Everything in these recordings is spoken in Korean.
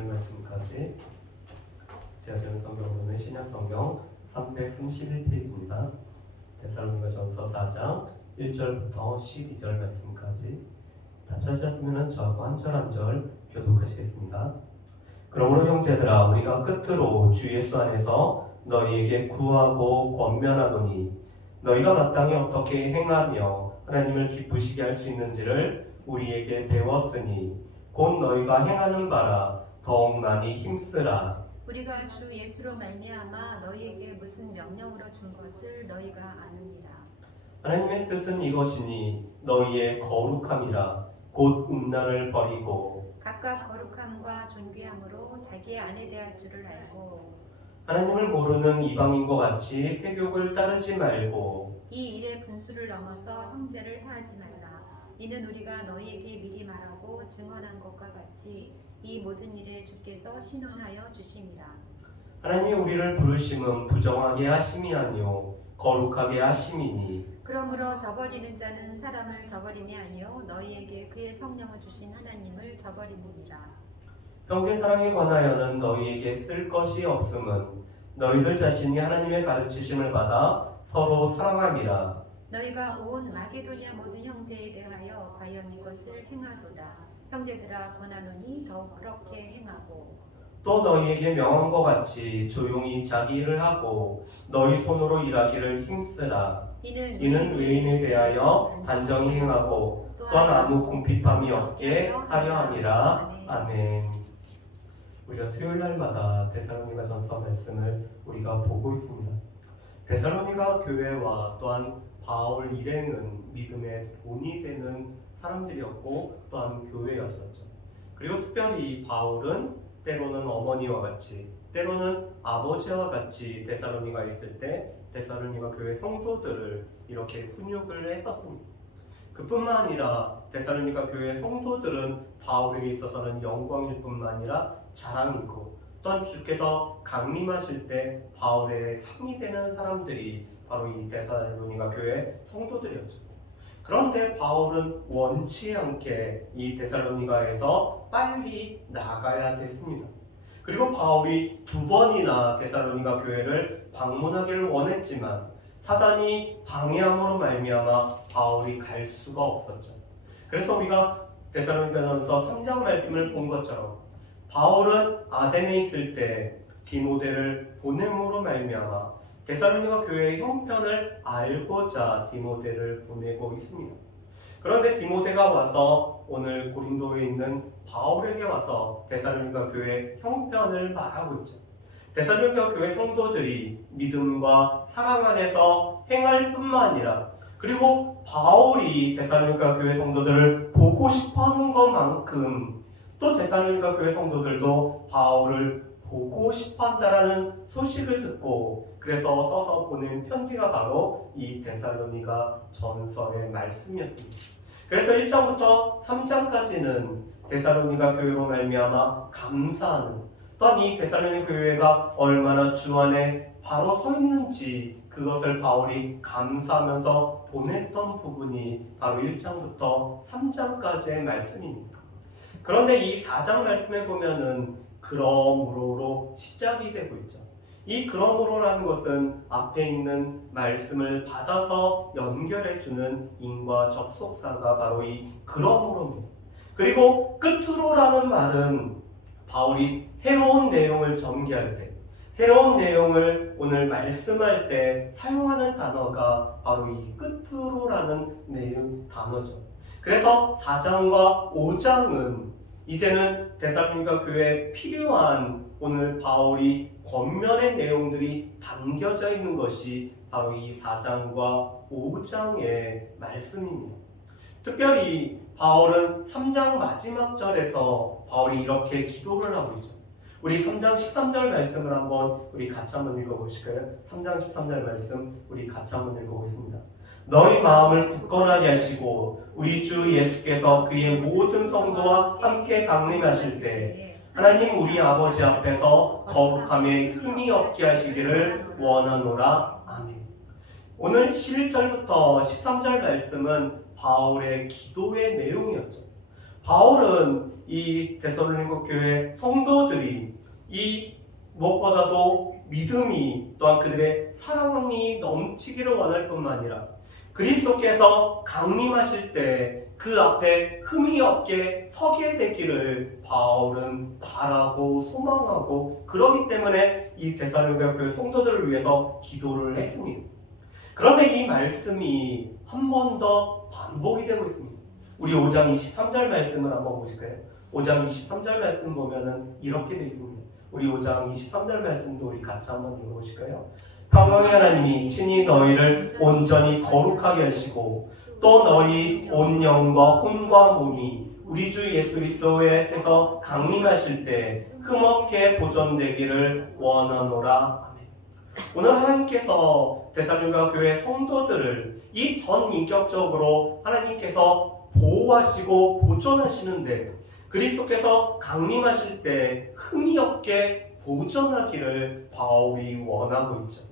20절 말씀까지 제가 지금 성경으로는 신약성경 331페이지입니다. 데살로니가전서 4장 1절부터 12절 말씀까지 다 찾으셨으면 저하고 한 절 한 절 교독하시겠습니다. 그러므로 형제들아, 우리가 끝으로 주 예수 안에서 너희에게 구하고 권면하노니 너희가 마땅히 어떻게 행하며 하나님을 기쁘시게 할 수 있는지를 우리에게 배웠으니 곧 너희가 행하는 바라 더욱 많이 힘쓰라. 우리가 주 예수로 말미암아 너희에게 무슨 명령으로 준 것을 너희가 아느니라. 하나님의 뜻은 이것이니 너희의 거룩함이라. 곧 음란을 버리고 각각 거룩함과 존귀함으로 자기의 아내 대할 줄을 알고 하나님을 모르는 이방인과 같이 세욕을 따르지 말고 이 일의 분수를 넘어서 형제를 해하지 말라. 이는 우리가 너희에게 미리 말하고 증언한 것과 같이 이 모든 일에 주께서 신원하여 주심이라. 하나님이 우리를 부르심은 부정하게 하심이 아니요 거룩하게 하심이니 그러므로 저버리는 자는 사람을 저버림이 아니요 너희에게 그의 성령을 주신 하나님을 저버림이니라. 형제 사랑에 관하여는 너희에게 쓸 것이 없음은 너희들 자신이 하나님의 가르치심을 받아 서로 사랑함이라. 너희가 온 마게도냐 모든 형제에 대하여 과연 이것을 행하도다. 형제들아 권하노니 더욱 그렇게 행하고 또 너희에게 명한 것 같이 조용히 자기 일을 하고 너희 손으로 일하기를 힘쓰라. 이는 외인에 대하여 단정히 행하고 또한 아무 궁핍함이 없게 하려 함이라. 아멘. 우리가 수요일 날마다 데살로니가전서 말씀을 우리가 보고 있습니다. 데살로니가 교회와 또한 바울 일행은 믿음의 본이 되는 사람들이었고 또한 교회였었죠. 그리고 특별히 바울은 때로는 어머니와 같이 때로는 아버지와 같이 데살로니가에 있을 때 데살로니가 교회 성도들을 이렇게 훈육을 했었습니다. 그뿐만 아니라 데살로니가 교회 성도들은 바울에게 있어서는 영광일 뿐만 아니라 자랑이고 또한 주께서 강림하실 때 바울의 상이 되는 사람들이 바로 이 데살로니가 교회 성도들이었죠. 그런데 바울은 원치 않게 이 데살로니가에서 빨리 나가야 됐습니다. 그리고 바울이 2번이나 데살로니가 교회를 방문하기를 원했지만 사단이 방해함으로 말미암아 바울이 갈 수가 없었죠. 그래서 우리가 데살로니가전서 3장 말씀을 본 것처럼 바울은 아덴에 있을 때 디모데를 보냄으로 말미암아 데살로니가 교회의 형편을 알고자 디모데를 보내고 있습니다. 그런데 디모데가 와서 오늘 고린도에 있는 바울에게 와서 데살로니가 교회의 형편을 말하고 있죠. 데살로니가 교회 성도들이 믿음과 사랑 안에서 행할 뿐만 아니라 그리고 바울이 데살로니가 교회 성도들을 보고 싶어하는 것만큼 또 데살로니가 교회 성도들도 바울을 보고 싶어한다라는 소식을 듣고 그래서 써서 보낸 편지가 바로 이 데살로니가 전서의 말씀이었습니다. 그래서 1장부터 3장까지는 데살로니가 교회로 말미암아 감사하는 또한 이 데살로니가 교회가 얼마나 주 안에 바로 서 있는지 그것을 바울이 감사하면서 보냈던 부분이 바로 1장부터 3장까지의 말씀입니다. 그런데 이 4장 말씀에 보면은 그러므로로 시작이 되고 있죠. 이 그러므로라는 것은 앞에 있는 말씀을 받아서 연결해주는 인과 접속사가 바로 이 그러므로입니다. 그리고 끝으로라는 말은 바울이 새로운 내용을 전개할 때 새로운 내용을 오늘 말씀할 때 사용하는 단어가 바로 이 끝으로라는 내용 단어죠. 그래서 4장과 5장은 이제는 데살로니가 교회에 필요한 오늘 바울이 권면의 내용들이 담겨져 있는 것이 바로 이 4장과 5장의 말씀입니다. 특별히 바울은 3장 마지막 절에서 바울이 이렇게 기도를 하고 있죠. 우리 3장 13절 말씀을 우리 같이 한번 읽어보실까요? 3장 13절 말씀 우리 같이 한번 읽어보겠습니다. 너희 마음을 굳건하게 하시고 우리 주 예수께서 그의 모든 성도와 함께 강림하실 때 하나님 우리 아버지 앞에서 거룩함에 힘이 없게 하시기를 원하노라. 아멘. 오늘 11절부터 13절 말씀은 바울의 기도의 내용이었죠. 바울은 이 데살로니가 교회 성도들이 이 무엇보다도 믿음이 또한 그들의 사랑이 넘치기를 원할 뿐만 아니라 그리스도께서 강림하실 때 그 앞에 흠이 없게 서게 되기를 바울은 바라고 소망하고 그러기 때문에 이 데살로니가 교회 성도들을 위해서 기도를 했습니다. 그런데 이 말씀이 한 번 더 반복이 되고 있습니다. 우리 5장 23절 말씀을 한번 보실까요? 5장 23절 말씀 보면은 이렇게 되어 있습니다. 우리 5장 23절 말씀도 우리 같이 한번 읽어보실까요? 평강의 하나님이 친히 너희를 온전히 거룩하게 하시고 또 너희 온 영과 혼과 몸이 우리 주 예수 그리스도에서 강림하실 때 흠없게 보존되기를 원하노라. 아멘. 오늘 하나님께서 데살로니가 교회 성도들을 이 전인격적으로 하나님께서 보호하시고 보존하시는데 그리스도께서 강림하실 때 흠이 없게 보존하기를 바울이 원하고 있죠.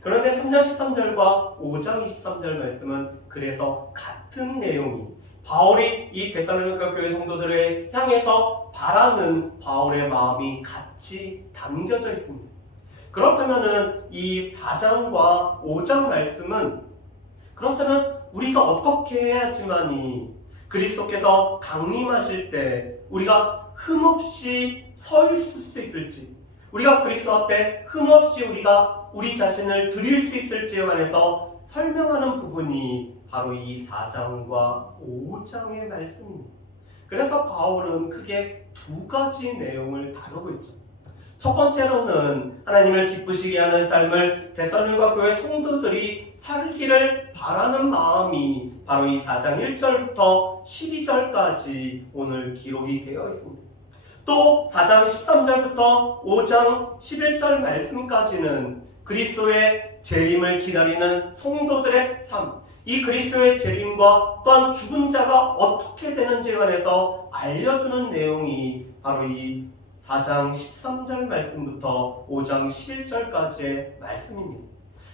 그런데 3장 13절과 5장 23절 말씀은 그래서 같은 내용이 바울이 이 데살로니가 교회 성도들을 향해서 바라는 바울의 마음이 같이 담겨져 있습니다. 그렇다면 이 4장과 5장 말씀은 그렇다면 우리가 어떻게 해야지만이 그리스도께서 강림하실 때 우리가 흠없이 서 있을 수 있을지, 우리가 그리스도 앞에 흠없이 우리가 우리 자신을 드릴 수 있을지에 관해서 설명하는 부분이 바로 이 4장과 5장의 말씀입니다. 그래서 바울은 크게 두 가지 내용을 다루고 있죠. 첫 번째로는 하나님을 기쁘시게 하는 삶을 데살로니가 교회 성도들이 살기를 바라는 마음이 바로 이 4장 1절부터 12절까지 오늘 기록이 되어 있습니다. 또 4장 13절부터 5장 11절 말씀까지는 그리스도의 재림을 기다리는 성도들의 삶, 이 그리스도의 재림과 또한 죽은 자가 어떻게 되는지에 관해서 알려주는 내용이 바로 이 4장 13절 말씀부터 5장 11절까지의 말씀입니다.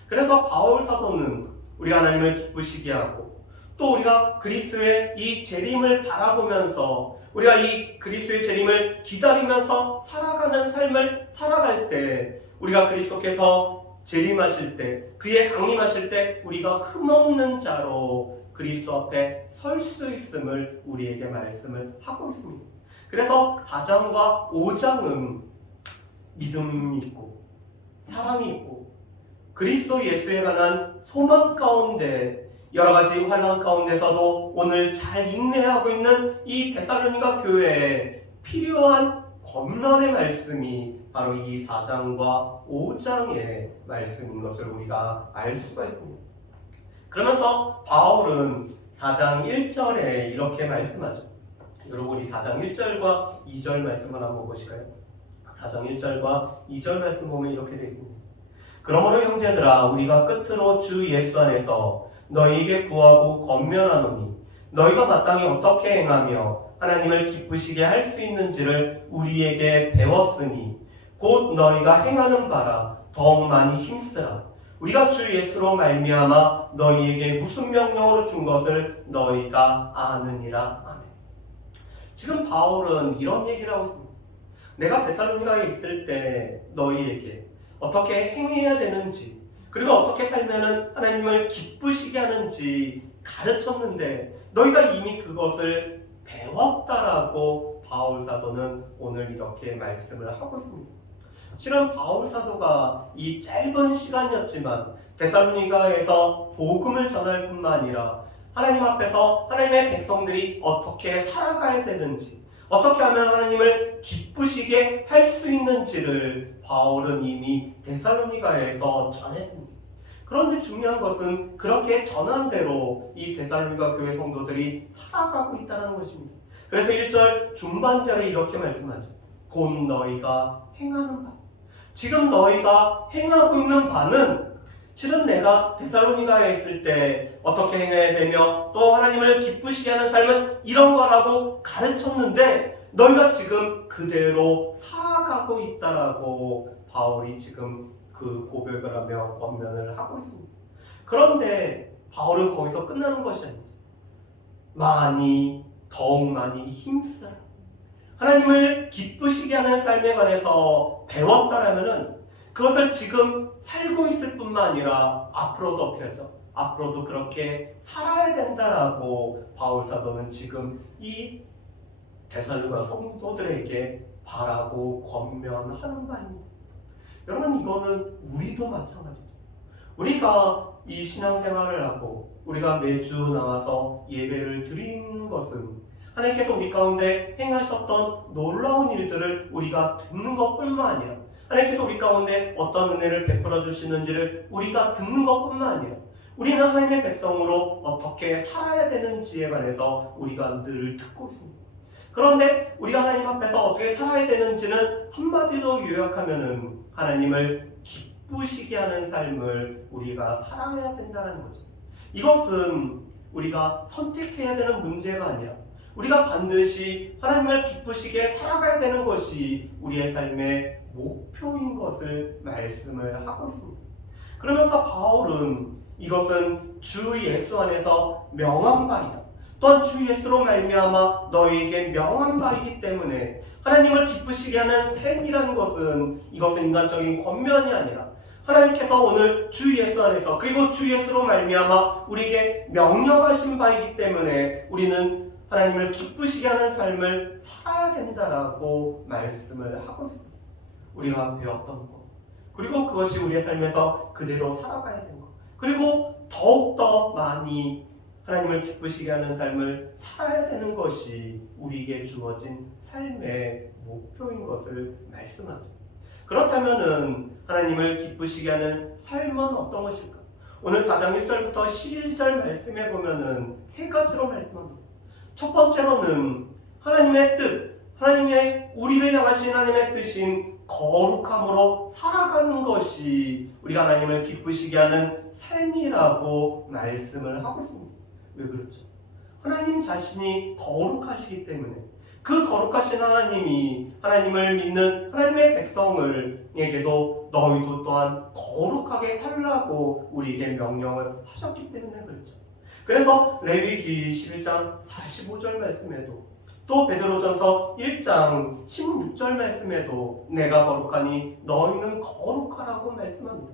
그래서 바울 사도는 우리가 하나님을 기쁘시게 하고 또 우리가 그리스도의 이 재림을 바라보면서 우리가 이 그리스도의 재림을 기다리면서 살아가는 삶을 살아갈 때 우리가 그리스도께서 재림하실 때 그의 강림하실 때 우리가 흠없는 자로 그리스도 앞에 설 수 있음을 우리에게 말씀을 하고 있습니다. 그래서 4장과 5장은 믿음이 있고 사랑이 있고 그리스도 예수에 관한 소망 가운데 여러 가지 환난 가운데서도 오늘 잘 인내하고 있는 이 데살로니가 교회에 필요한 권면의 말씀이 바로 이 4장과 5장의 말씀인 것을 우리가 알 수가 있습니다. 그러면서 바울은 4장 1절에 이렇게 말씀하죠. 여러분 우리 4장 1절과 2절 말씀을 한번 보실까요? 4장 1절과 2절 말씀 보면 이렇게 되어 있습니다. 그러므로 형제들아 우리가 끝으로 주 예수 안에서 너희에게 구하고 권면하노니 너희가 마땅히 어떻게 행하며 하나님을 기쁘시게 할 수 있는지를 우리에게 배웠으니 곧 너희가 행하는 바라 더욱 많이 힘쓰라. 우리가 주 예수로 말미암아 너희에게 무슨 명령으로 준 것을 너희가 아느니라. 아멘. 지금 바울은 이런 얘기를 하고 있습니다. 내가 데살로니가에 있을 때 너희에게 어떻게 행해야 되는지 그리고 어떻게 살면은 하나님을 기쁘시게 하는지 가르쳤는데 너희가 이미 그것을 배웠다라고 바울 사도는 오늘 이렇게 말씀을 하고 있습니다. 실은 바울 사도가 이 짧은 시간이었지만 데살로니가에서 복음을 전할 뿐만 아니라 하나님 앞에서 하나님의 백성들이 어떻게 살아가야 되는지 어떻게 하면 하나님을 기쁘시게 할 수 있는지를 바울은 이미 데살로니가에서 전했습니다. 그런데 중요한 것은 그렇게 전한 대로 이 데살로니가 교회 성도들이 살아가고 있다는 것입니다. 그래서 1절 중반절에 이렇게 말씀하죠. 곧 너희가 행하는 바. 지금 너희가 행하고 있는 바는 실은 내가 데살로니가에 있을 때 어떻게 행해야 되며 또 하나님을 기쁘시게 하는 삶은 이런 거라고 가르쳤는데 너희가 지금 그대로 살아가고 있다라고 바울이 지금 그 고백을 하며 권면을 하고 있습니다. 그런데 바울은 거기서 끝나는 것이 아닙니다. 많이 더욱 많이 힘쓰라. 하나님을 기쁘시게 하는 삶에 관해서 배웠다라면은 그것을 지금 살고 있을 뿐만 아니라 앞으로도 어떻게 하죠? 앞으로도 그렇게 살아야 된다라고 바울 사도는 지금 이 데살로니가 성도들에게 바라고 권면하는 바입니다. 여러분, 이거는 우리도 마찬가지죠. 우리가 이 신앙생활을 하고 우리가 매주 나와서 예배를 드리는 것은 하나님께서 우리 가운데 행하셨던 놀라운 일들을 우리가 듣는 것뿐만 아니라 하나님께서 우리 가운데 어떤 은혜를 베풀어 주시는지를 우리가 듣는 것뿐만 아니라 우리는 하나님의 백성으로 어떻게 살아야 되는지에 관해서 우리가 늘 듣고 있습니다. 그런데 우리가 하나님 앞에서 어떻게 살아야 되는지는 한마디로 요약하면은 하나님을 기쁘시게 하는 삶을 우리가 살아야 된다는 거죠. 이것은 우리가 선택해야 되는 문제가 아니라 우리가 반드시 하나님을 기쁘시게 살아가야 되는 것이 우리의 삶의 목표인 것을 말씀을 하고 있습니다. 그러면서 바울은 이것은 주 예수 안에서 명한 바이다. 또한 주 예수로 말미암아 너희에게 명한 바이기 때문에 하나님을 기쁘시게 하는 삶이라는 것은 이것은 인간적인 권면이 아니라 하나님께서 오늘 주 예수 안에서 그리고 주 예수로 말미암아 우리에게 명령하신 바이기 때문에 우리는 하나님을 기쁘시게 하는 삶을 살아야 된다라고 말씀을 하고 있습니다. 우리가 배웠던 것, 그리고 그것이 우리의 삶에서 그대로 살아가야 되는 것, 그리고 더욱더 많이 하나님을 기쁘시게 하는 삶을 살아야 되는 것이 우리에게 주어진 삶의 목표인 것을 말씀하죠. 그렇다면은 하나님을 기쁘시게 하는 삶은 어떤 것일까? 오늘 4장 1절부터 11절 말씀해 보면은 세 가지로 말씀합니다. 첫 번째로는 하나님의 뜻, 하나님의 우리를 향하신 하나님의 뜻인 거룩함으로 살아가는 것이 우리가 하나님을 기쁘시게 하는 삶이라고 말씀을 하고 있습니다. 왜 그렇죠? 하나님 자신이 거룩하시기 때문에 그 거룩하신 하나님이 하나님을 믿는 하나님의 백성에게도 너희도 또한 거룩하게 살라고 우리에게 명령을 하셨기 때문에 그렇죠. 그래서 레위기 11장 45절 말씀에도 또 베드로전서 1장 16절 말씀에도 내가 거룩하니 너희는 거룩하라고 말씀합니다.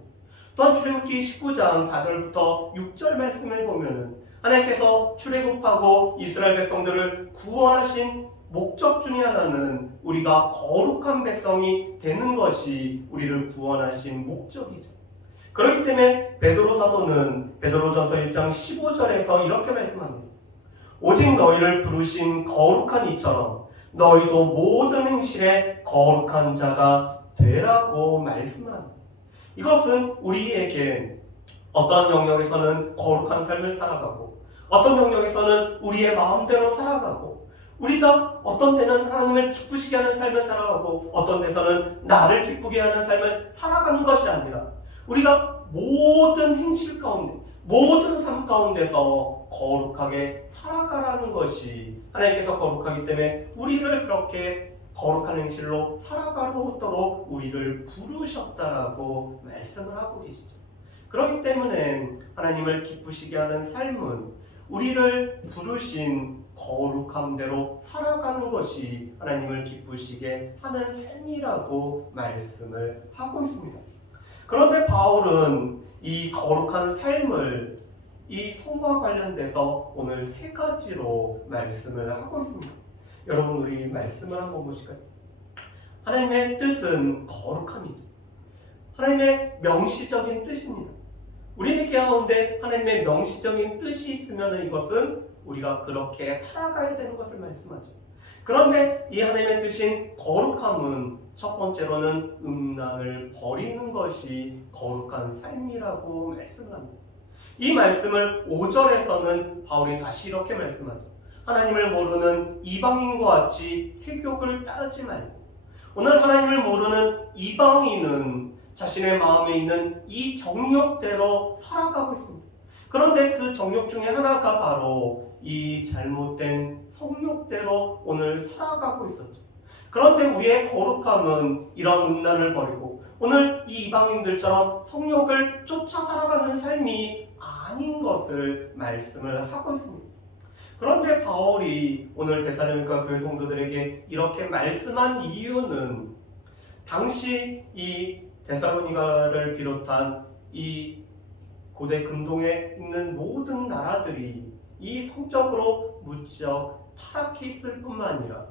또한 출애굽기 19장 4절부터 6절 말씀을 보면은 하나님께서 출애굽하고 이스라엘 백성들을 구원하신 목적 중에 하나는 우리가 거룩한 백성이 되는 것이 우리를 구원하신 목적이죠. 그렇기 때문에 베드로 사도는 베드로전서 1장 15절에서 이렇게 말씀합니다. 오직 너희를 부르신 거룩한 이처럼 너희도 모든 행실에 거룩한 자가 되라고 말씀합니다. 이것은 우리에게 어떤 영역에서는 거룩한 삶을 살아가고 어떤 영역에서는 우리의 마음대로 살아가고 우리가 어떤 때는 하나님을 기쁘시게 하는 삶을 살아가고 어떤 데서는 나를 기쁘게 하는 삶을 살아가는 것이 아니라 우리가 모든 행실 가운데 모든 삶 가운데서 거룩하게 살아가라는 것이 하나님께서 거룩하기 때문에 우리를 그렇게 거룩한 행실로 살아가도록 우리를 부르셨다라고 말씀을 하고 계시죠. 그렇기 때문에 하나님을 기쁘시게 하는 삶은 우리를 부르신 거룩함대로 살아가는 것이 하나님을 기쁘시게 하는 삶이라고 말씀을 하고 있습니다. 그런데 바울은 이 거룩한 삶을 이 성과 관련돼서 오늘 세 가지로 말씀을 하고 있습니다. 여러분, 우리 말씀을 한번 보실까요? 하나님의 뜻은 거룩함이죠. 하나님의 명시적인 뜻입니다. 우리의 가운데 하나님의 명시적인 뜻이 있으면 이것은 우리가 그렇게 살아가야 되는 것을 말씀하죠. 그런데 이 하나님의 뜻인 거룩함은 첫 번째로는 음란을 버리는 것이 거룩한 삶이라고 말씀합니다. 이 말씀을 5절에서는 바울이 다시 이렇게 말씀하죠. 하나님을 모르는 이방인과 같이 세욕을 따르지 말고. 오늘 하나님을 모르는 이방인은 자신의 마음에 있는 이 정욕대로 살아가고 있습니다. 그런데 그 정욕 중에 하나가 바로 이 잘못된 성욕대로 오늘 살아가고 있었죠. 그런데 우리의 거룩함은 이런 음란을 버리고 오늘 이 이방인들처럼 성욕을 쫓아 살아가는 삶이 아닌 것을 말씀을 하고 있습니다. 그런데 바울이 오늘 데살로니가 교회 성도들에게 이렇게 말씀한 이유는 당시 이 데살로니가를 비롯한 이 고대 근동에 있는 모든 나라들이 이 성적으로 무척 타락해 있을 뿐만 아니라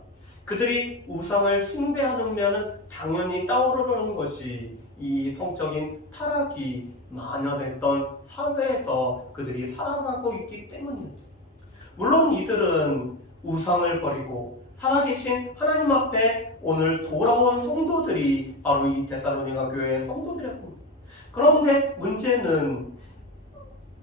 그들이 우상을 숭배하는 당연히 떠오르는 것이 이 성적인 타락이 만연했던 사회에서 그들이 살아가고 있기 때문입니다. 물론 이들은 우상을 버리고 살아계신 하나님 앞에 오늘 돌아온 성도들이 바로 이 데살로니가 교회의 성도들이었습니다. 그런데 문제는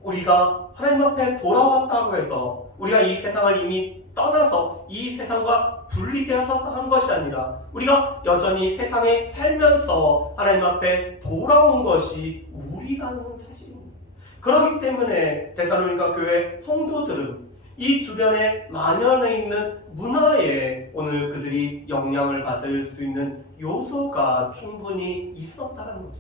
우리가 하나님 앞에 돌아왔다고 해서 우리가 이 세상을 이미 떠나서 이 세상과 분리되어서 한 것이 아니라 우리가 여전히 세상에 살면서 하나님 앞에 돌아온 것이 우리라는 사실입니다. 그렇기 때문에 데살로니가 교회 성도들은 이 주변에 만연해 있는 문화에 오늘 그들이 영향을 받을 수 있는 요소가 충분히 있었다는 거죠.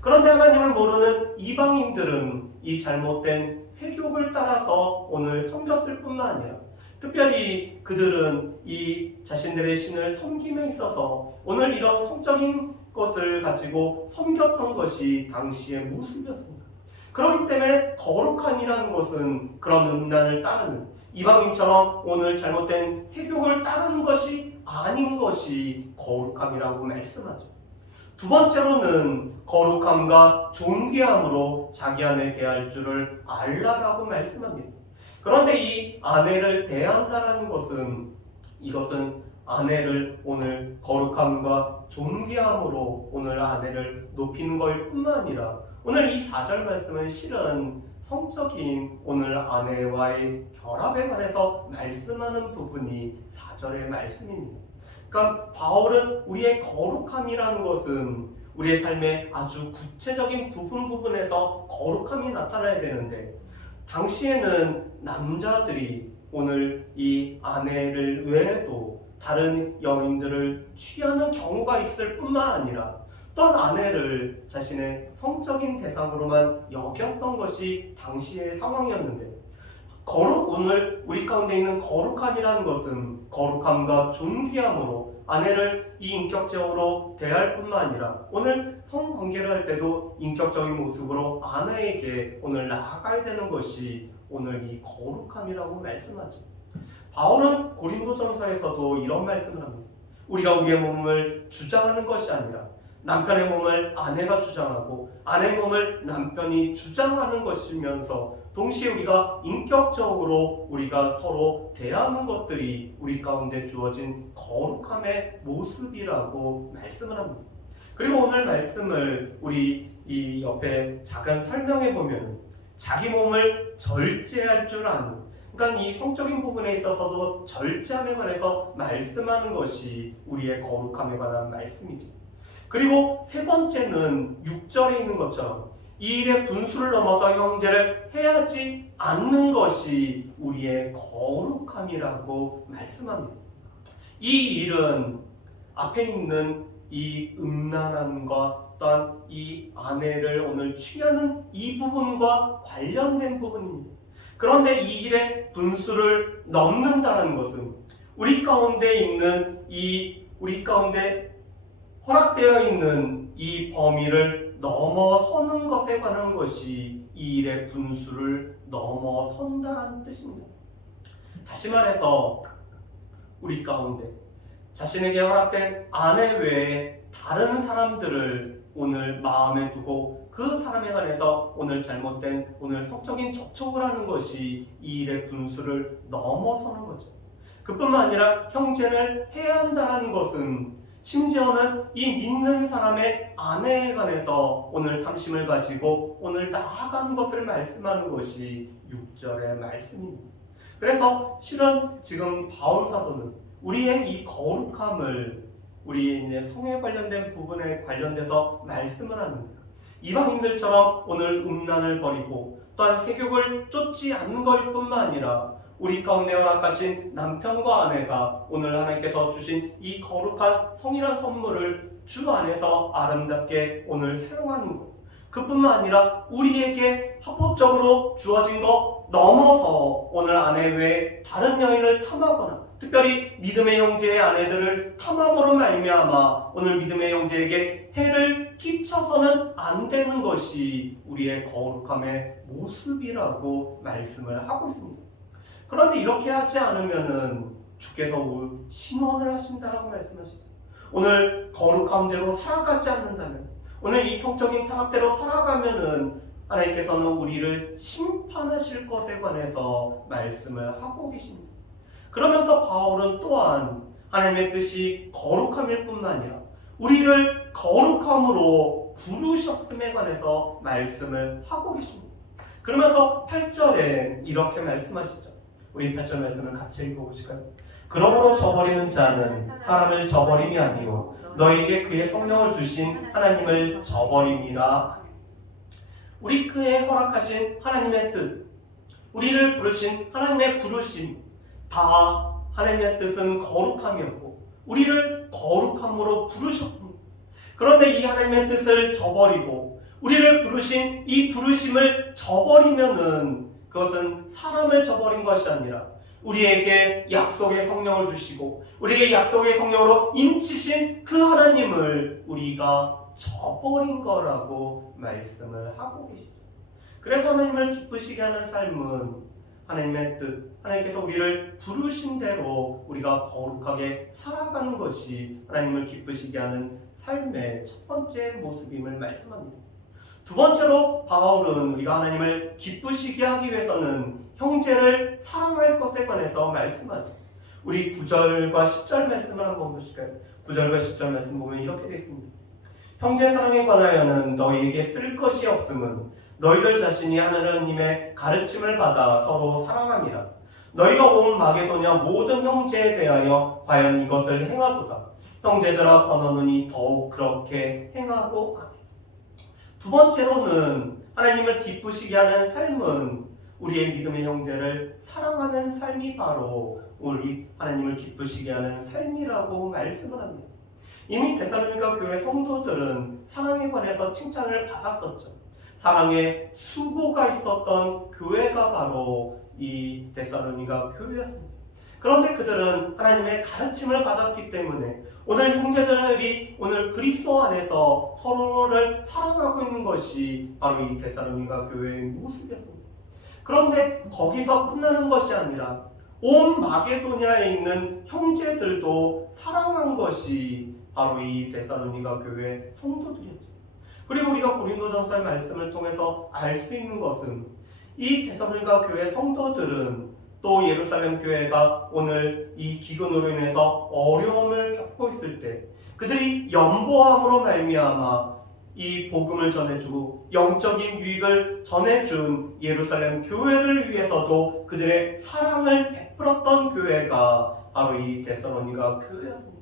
그런데 하나님을 모르는 이방인들은 이 잘못된 세욕을 따라서 오늘 섬겼을 뿐만 아니라 특별히 그들은 이 자신들의 신을 섬김에 있어서 오늘 이런 성적인 것을 가지고 섬겼던 것이 당시의 모습이었습니다. 그렇기 때문에 거룩함이라는 것은 그런 음란을 따르는 이방인처럼 오늘 잘못된 세욕을 따르는 것이 아닌 것이 거룩함이라고 말씀하죠. 두 번째로는 거룩함과 존귀함으로 자기 아내 대할 줄을 알라라고 말씀합니다. 그런데 이 아내를 대한다는 것은 이것은 아내를 오늘 거룩함과 존귀함으로 오늘 아내를 높이는 것일 뿐만 아니라 오늘 이 4절 말씀은 실은 성적인 오늘 아내와의 결합에 관해서 말씀하는 부분이 4절의 말씀입니다. 그러니까 바울은 우리의 거룩함이라는 것은 우리의 삶의 아주 구체적인 부분에서 거룩함이 나타나야 되는데 당시에는 남자들이 오늘 이 아내를 외에도 다른 여인들을 취하는 경우가 있을 뿐만 아니라 어떤 아내를 자신의 성적인 대상으로만 여겼던 것이 당시의 상황이었는데 오늘 우리 가운데 있는 거룩함이라는 것은 거룩함과 존귀함으로 아내를 이 인격적으로 대할 뿐만 아니라 오늘 성관계를 할 때도 인격적인 모습으로 아내에게 오늘 나아가야 되는 것이 오늘 이 거룩함이라고 말씀하죠. 바울은 고린도전서에서도 이런 말씀을 합니다. 우리가 우리의 몸을 주장하는 것이 아니라 남편의 몸을 아내가 주장하고 아내의 몸을 남편이 주장하는 것이면서 동시에 우리가 인격적으로 우리가 서로 대하는 것들이 우리 가운데 주어진 거룩함의 모습이라고 말씀을 합니다. 그리고 오늘 말씀을 우리 이 옆에 작은 설명해 보면 자기 몸을 절제할 줄 아는 그러니까 이 성적인 부분에 있어서도 절제함에 관해서 말씀하는 것이 우리의 거룩함에 관한 말씀이죠. 그리고 세 번째는 6절에 있는 것처럼 이 일의 분수를 넘어서 형제를 해하지 않는 것이 우리의 거룩함이라고 말씀합니다. 이 일은 앞에 있는 이 음란함과 어떤 이 아내를 오늘 취하는 이 부분과 관련된 부분입니다. 그런데 이 일의 분수를 넘는다는 것은 우리 가운데 허락되어 있는 이 범위를 넘어서는 것에 관한 것이 이 일의 분수를 넘어선다는 뜻입니다. 다시 말해서 우리 가운데 자신에게 허락된 아내 외에 다른 사람들을 오늘 마음에 두고 그 사람에 관해서 오늘 잘못된 오늘 성적인 접촉을 하는 것이 이 일의 분수를 넘어서는 거죠. 그뿐만 아니라 형제를 해야 한다는 것은 심지어는 이 믿는 사람의 아내에 관해서 오늘 탐심을 가지고 오늘 나아가는 것을 말씀하는 것이 6절의 말씀입니다. 그래서 실은 지금 바울 사도는 우리의 이 거룩함을 우리의 성에 관련된 부분에 관련돼서 말씀을 하는데 이방인들처럼 오늘 음란을 버리고 또한 세욕을 쫓지 않는 것 뿐만 아니라 우리 가운데 허락하신 남편과 아내가 오늘 하나님께서 주신 이 거룩한 성이란 선물을 주 안에서 아름답게 오늘 사용하는 것 그뿐만 아니라 우리에게 합법적으로 주어진 것 넘어서 오늘 아내 외에 다른 여인을 탐하거나 특별히 믿음의 형제의 아내들을 탐함으로 말미암아 오늘 믿음의 형제에게 해를 끼쳐서는 안 되는 것이 우리의 거룩함의 모습이라고 말씀을 하고 있습니다. 그런데 이렇게 하지 않으면은 주께서 신원을 하신다라고 말씀하시죠. 오늘 거룩함대로 살아가지 않는다면, 오늘 이 성적인 타락대로 살아가면은 하나님께서는 우리를 심판하실 것에 관해서 말씀을 하고 계십니다. 그러면서 바울은 또한 하나님의 뜻이 거룩함일 뿐만 아니라 우리를 거룩함으로 부르셨음에 관해서 말씀을 하고 계십니다. 그러면서 8절에 이렇게 말씀하시죠. 우리 8절 말씀을 같이 읽어보실까요? 그러므로 저버리는 자는 사람을 저버림이 아니요 너에게 그의 성령을 주신 하나님을 저버립니다. 우리 그에 허락하신 하나님의 뜻, 우리를 부르신 하나님의 부르심, 다 하나님의 뜻은 거룩함이었고 우리를 거룩함으로 부르셨습니다. 그런데 이 하나님의 뜻을 저버리고 우리를 부르신 이 부르심을 저버리면은 그것은 사람을 저버린 것이 아니라 우리에게 약속의 성령을 주시고 우리에게 약속의 성령으로 인치신 그 하나님을 우리가 저버린 거라고 말씀을 하고 계시죠. 그래서 하나님을 기쁘시게 하는 삶은 하나님의 뜻, 하나님께서 우리를 부르신 대로 우리가 거룩하게 살아가는 것이 하나님을 기쁘시게 하는 삶의 첫 번째 모습임을 말씀합니다. 두 번째로 바울은 우리가 하나님을 기쁘시게 하기 위해서는 형제를 사랑할 것에 관해서 말씀하죠. 우리 9절과 10절 말씀을 한번 보실까요? 9절과 10절 말씀 보면 이렇게 되어 있습니다. 형제 사랑에 관하여는 너희에게 쓸 것이 없음은 너희들 자신이 하나님의 가르침을 받아 서로 사랑함이라. 너희가 온 마게도냐 모든 형제에 대하여 과연 이것을 행하도다. 형제들아 권하노니 더욱 그렇게 행하고 아멘. 두 번째로는 하나님을 기쁘시게 하는 삶은 우리의 믿음의 형제를 사랑하는 삶이 바로 우리 하나님을 기쁘시게 하는 삶이라고 말씀을 합니다. 이미 데살로니가 교회 성도들은 사랑에 관해서 칭찬을 받았었죠. 사랑에 수고가 있었던 교회가 바로 이 데살로니가 교회였습니다. 그런데 그들은 하나님의 가르침을 받았기 때문에 오늘 형제들이 오늘 그리스도 안에서 서로를 사랑하고 있는 것이 바로 이 데살로니가 교회의 모습이었습니다. 그런데 거기서 끝나는 것이 아니라 온 마게도냐에 있는 형제들도 사랑한 것이 바로 이 데살로니가 교회 성도들이었죠. 그리고 우리가 고린도전서의 말씀을 통해서 알 수 있는 것은 이 데살로니가 교회 성도들은 또 예루살렘 교회가 오늘 이 기근으로 인해서 어려움을 겪고 있을 때 그들이 연보함으로 말미암아 이 복음을 전해주고 영적인 유익을 전해준 예루살렘 교회를 위해서도 그들의 사랑을 베풀었던 교회가 바로 이 데살로니가 교회였습니다.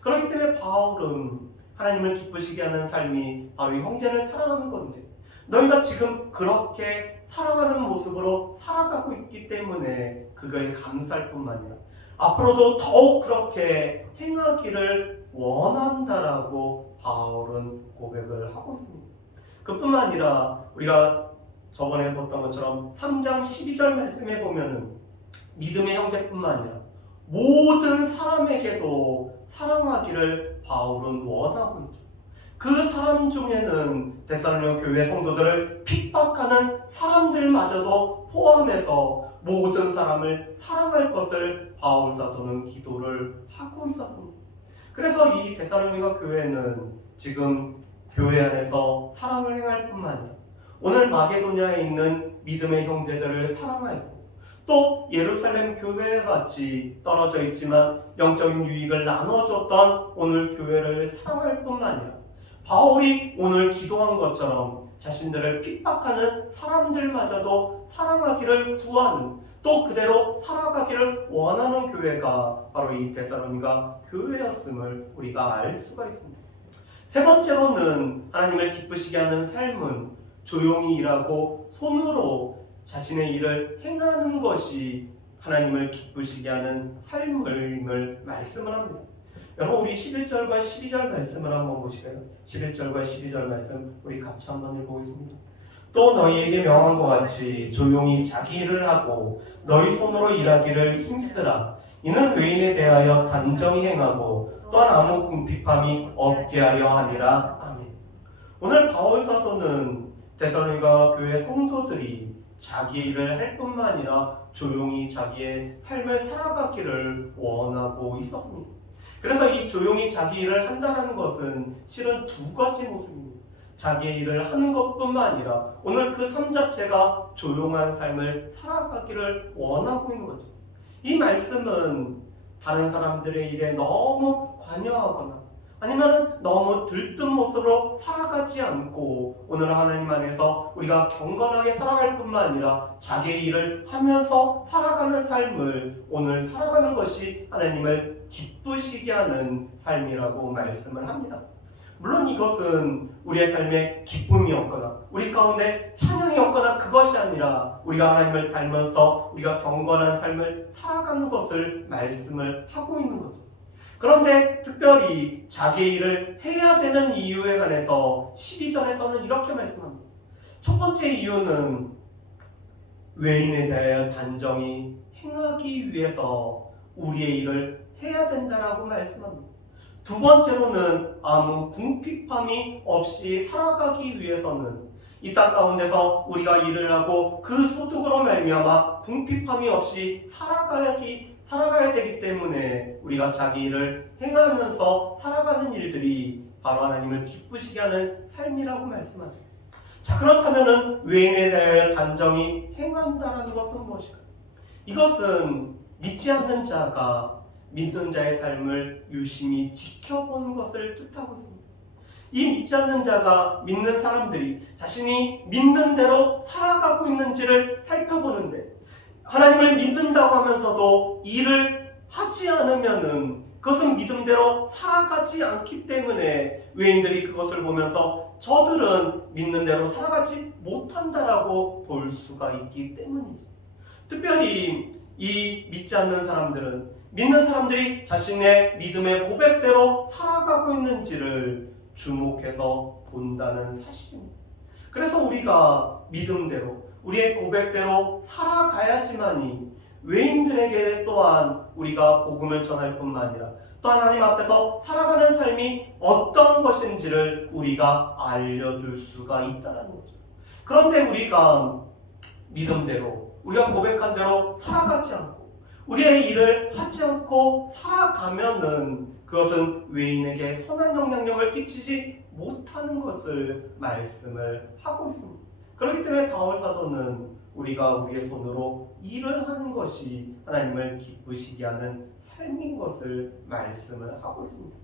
그렇기 때문에 바울은 하나님을 기쁘시게 하는 삶이 바로 이 형제를 사랑하는 건데 너희가 지금 그렇게 사랑하는 모습으로 살아가고 있기 때문에 그거에 감사할 뿐만 아니라 앞으로도 더욱 그렇게 행하기를 원한다라고 바울은 고백을 하고 있습니다. 그뿐만 아니라 우리가 저번에 봤던 것처럼 3장 12절 말씀에 보면은 믿음의 형제뿐만 아니라 모든 사람에게도 사랑하기를 바울은 원하고 있죠. 그 사람 중에는 데살로니가 교회 성도들을 핍박하는 사람들마저도 포함해서 모든 사람을 사랑할 것을 바울 사도는 기도를 하고 있었습니다. 그래서 이 데살로니가 교회는 지금 교회 안에서 사랑을 행할 뿐만 아니라 오늘 마게도냐에 있는 믿음의 형제들을 사랑하였고 또 예루살렘 교회 같이 떨어져 있지만 영적인 유익을 나눠줬던 오늘 교회를 사랑할 뿐만 아니라 바울이 오늘 기도한 것처럼 자신들을 핍박하는 사람들마저도 사랑하기를 구하는 또 그대로 살아가기를 원하는 교회가 바로 이 데살로니가 교회였음을 우리가 알 수가 있습니다. 세 번째로는 하나님을 기쁘시게 하는 삶은 조용히 일하고 손으로 자신의 일을 행하는 것이 하나님을 기쁘시게 하는 삶을 말씀을 합니다. 여러분 우리 11절과 12절 말씀을 한번 보실까요? 11절과 12절 말씀 우리 같이 한번 읽어보겠습니다. 또 너희에게 명한 것 같이 조용히 자기 일을 하고 너희 손으로 일하기를 힘쓰라. 이는 외인에 대하여 단정히 행하고 또한 아무 궁핍함이 없게 하려 함이라. 아멘. 오늘 바울 사도는 데살로니가 교회 성도들이 자기 일을 할 뿐만 아니라 조용히 자기의 삶을 살아가기를 원하고 있었습니다. 그래서 이 조용히 자기 일을 한다는 것은 실은 두 가지 모습입니다. 자기의 일을 하는 것뿐만 아니라 오늘 그 삶 자체가 조용한 삶을 살아가기를 원하고 있는 거죠. 이 말씀은 다른 사람들의 일에 너무 관여하거나 아니면 너무 들뜬 모습으로 살아가지 않고 오늘 하나님 안에서 우리가 경건하게 살아갈 뿐만 아니라 자기의 일을 하면서 살아가는 삶을 오늘 살아가는 것이 하나님을 기쁘시게 하는 삶이라고 말씀을 합니다. 물론 이것은 우리의 삶에 기쁨이 없거나 우리 가운데 찬양이 없거나 그것이 아니라 우리가 하나님을 닮아서 우리가 경건한 삶을 살아가는 것을 말씀을 하고 있는 거죠. 그런데 특별히 자기의 일을 해야 되는 이유에 관해서 12절에서는 이렇게 말씀합니다. 첫 번째 이유는 외인에 대하여 단정히 행하기 위해서 우리의 일을 해야 된다라고 말씀합니다. 두 번째로는 아무 궁핍함이 없이 살아가기 위해서는 이 땅 가운데서 우리가 일을 하고 그 소득으로 말미암아 궁핍함이 없이 살아가야 되기 때문에 우리가 자기 일을 행하면서 살아가는 일들이 바로 하나님을 기쁘시게 하는 삶이라고 말씀하죠. 자, 그렇다면 외인에 대하여 단정히 행한다는 것은 무엇일까요? 이것은 믿지 않는 자가 믿는 자의 삶을 유심히 지켜보는 것을 뜻하고 있습니다. 이 믿지 않는 자가 믿는 사람들이 자신이 믿는 대로 살아가고 있는지를 살펴보는데 하나님을 믿는다고 하면서도 일을 하지 않으면은 그것은 믿음대로 살아가지 않기 때문에 외인들이 그것을 보면서 저들은 믿는 대로 살아가지 못한다라고 볼 수가 있기 때문이죠. 특별히 이 믿지 않는 사람들은 믿는 사람들이 자신의 믿음의 고백대로 살아가고 있는지를 주목해서 본다는 사실입니다. 그래서 우리가 믿음대로 우리의 고백대로 살아가야지만이 외인들에게 또한 우리가 복음을 전할 뿐만 아니라 또 하나님 앞에서 살아가는 삶이 어떤 것인지를 우리가 알려줄 수가 있다는 거죠. 그런데 우리가 믿음대로 우리가 고백한 대로 살아가지 않고 우리의 일을 하지 않고 살아가면은 그것은 외인에게 선한 영향력을 끼치지 못하는 것을 말씀을 하고 있습니다. 그렇기 때문에 바울 사도는 우리가 우리의 손으로 일을 하는 것이 하나님을 기쁘시게 하는 삶인 것을 말씀을 하고 있습니다.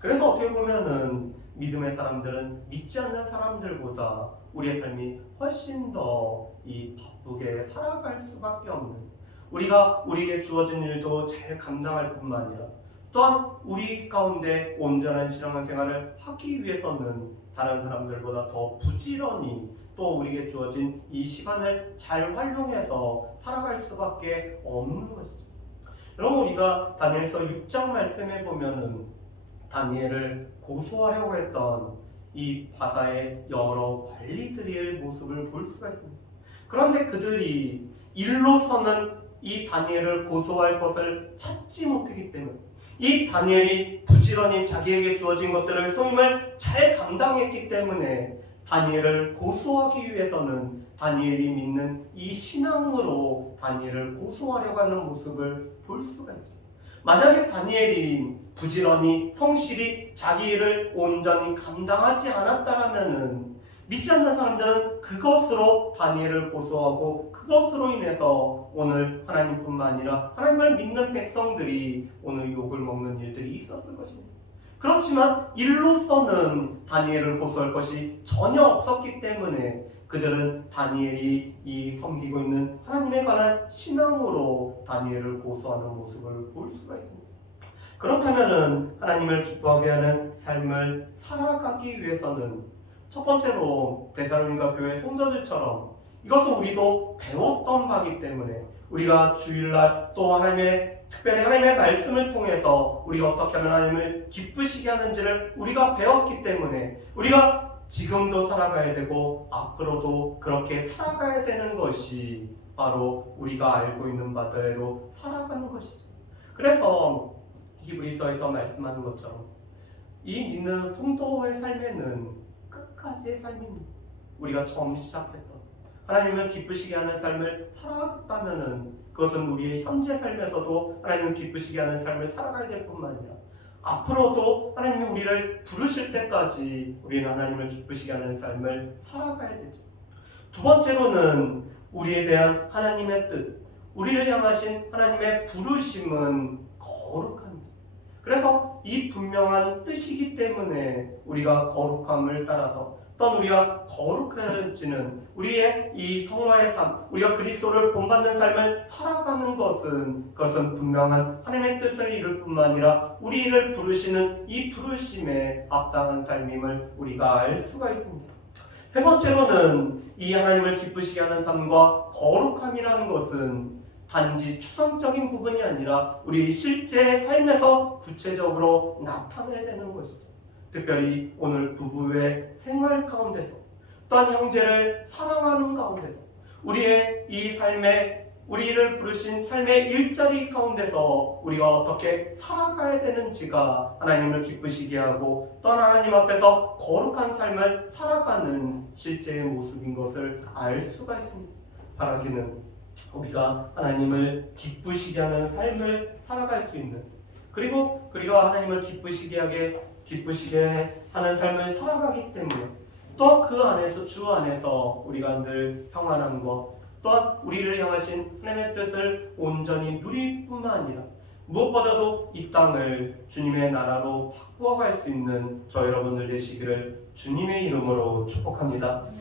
그래서 어떻게 보면은 믿음의 사람들은 믿지 않는 사람들보다 우리의 삶이 훨씬 더 이 바쁘게 살아갈 수밖에 없는 우리가 우리에게 주어진 일도 잘 감당할 뿐만 아니라 또한 우리 가운데 온전한 신앙생활을 하기 위해서는 다른 사람들보다 더 부지런히 또 우리에게 주어진 이 시간을 잘 활용해서 살아갈 수밖에 없는 것이죠. 여러분 우리가 다니엘서 6장 말씀에 보면은 다니엘을 고소하려고 했던 이 바사의 여러 관리들의 모습을 볼 수가 있습니다. 그런데 그들이 일로서는 이 다니엘을 고소할 것을 찾지 못했기 때문에 이 다니엘이 부지런히 자기에게 주어진 것들을 소임을 잘 감당했기 때문에 다니엘을 고소하기 위해서는 다니엘이 믿는 이 신앙으로 다니엘을 고소하려고 하는 모습을 볼 수가 있죠. 만약에 다니엘이 부지런히 성실히 자기 일을 온전히 감당하지 않았다라면은 믿지 않는 사람들은 그것으로 다니엘을 고소하고 그것으로 인해서 오늘 하나님뿐만 아니라 하나님을 믿는 백성들이 오늘 욕을 먹는 일들이 있었을 것입니다. 그렇지만 일로서는 다니엘을 고소할 것이 전혀 없었기 때문에 그들은 다니엘이 이 섬기고 있는 하나님에 관한 신앙으로 다니엘을 고소하는 모습을 볼 수가 있습니다. 그렇다면 하나님을 기뻐하게 하는 삶을 살아가기 위해서는 첫 번째로 데살로니가 교회 성도들처럼 이것은 우리도 배웠던 바이기 때문에 우리가 주일날 또 특별히 하나님의 말씀을 통해서 우리가 어떻게 하면 하나님을 기쁘시게 하는지를 우리가 배웠기 때문에 우리가 지금도 살아가야 되고 앞으로도 그렇게 살아가야 되는 것이 바로 우리가 알고 있는 바대로 살아가는 것이죠. 그래서 히브리서에서 말씀하는 것처럼 이 믿는 성도의 삶에는 끝까지의 삶입니다. 우리가 처음 시작했던 하나님을 기쁘시게 하는 삶을 살아갔다면 그것은 우리의 현재 삶에서도 하나님을 기쁘시게 하는 삶을 살아가야 될 뿐만 아니라 앞으로도 하나님이 우리를 부르실 때까지 우리는 하나님을 기쁘시게 하는 삶을 살아가야 되죠. 두 번째로는 우리에 대한 하나님의 뜻, 우리를 향하신 하나님의 부르심은 거룩합니다. 그래서 이 분명한 뜻이기 때문에 우리가 거룩함을 따라서 또한 우리가 거룩해지는 우리의 이 성화의 삶, 우리가 그리스도를 본받는 삶을 살아가는 그것은 분명한 하나님의 뜻을 이룰 뿐만 아니라 우리를 부르시는 이 부르심에 합당한 삶임을 우리가 알 수가 있습니다. 세 번째로는 이 하나님을 기쁘시게 하는 삶과 거룩함이라는 것은 단지 추상적인 부분이 아니라 우리 실제 삶에서 구체적으로 나타내야 되는 것이죠. 특별히 오늘 부부의 생활 가운데서 또한 형제를 사랑하는 가운데서 우리의 이 삶에 우리를 부르신 삶의 일자리 가운데서 우리가 어떻게 살아가야 되는지가 하나님을 기쁘시게 하고 또한 하나님 앞에서 거룩한 삶을 살아가는 실제의 모습인 것을 알 수가 있습니다. 바라기는 우리가 하나님을 기쁘시게 하는 삶을 살아갈 수 있는 그리고 하나님을 기쁘시게 하는 삶을 살아가기 때문에 또 그 안에서 주 안에서 우리가 늘 평안한 것 또한 우리를 향하신 하나님의 뜻을 온전히 누릴 뿐만 아니라 무엇보다도 이 땅을 주님의 나라로 바꾸어갈 수 있는 저 여러분들 되시기를 주님의 이름으로 축복합니다.